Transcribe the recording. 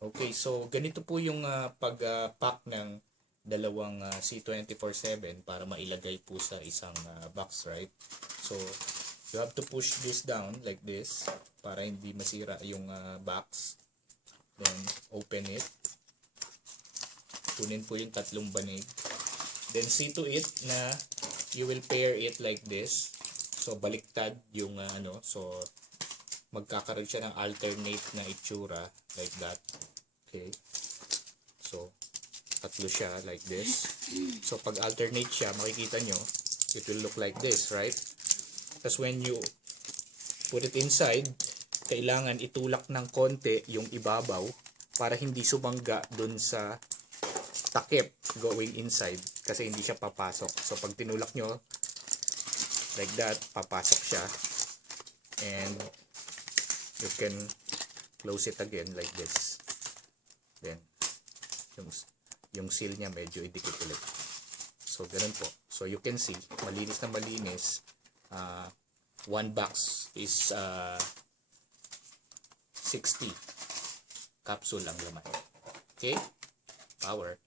Okay, so ganito po yung pag-pack ng dalawang C24/7 para mailagay po sa isang box, right? So, you have to push this down like this para hindi masira yung box. Then, open it. Kunin po yung tatlong banig. Then, see to it na you will pair it like this. So, baliktad yung so, magkakaroon siya ng alternate na itsura like that. Okay. So, tatlo siya like this. So, pag alternate siya, makikita nyo, it will look like this, right? Tapos when you put it inside, kailangan itulak ng konti yung ibabaw para hindi sumangga dun sa takip going inside kasi hindi siya papasok. So, pag tinulak nyo, like that, papasok siya. And you can close it again like this. Then, yung seal niya medyo idikit ulit. So, ganun po. So, you can see, malinis na malinis. One box is 60 capsule ang laman. Okay? Power.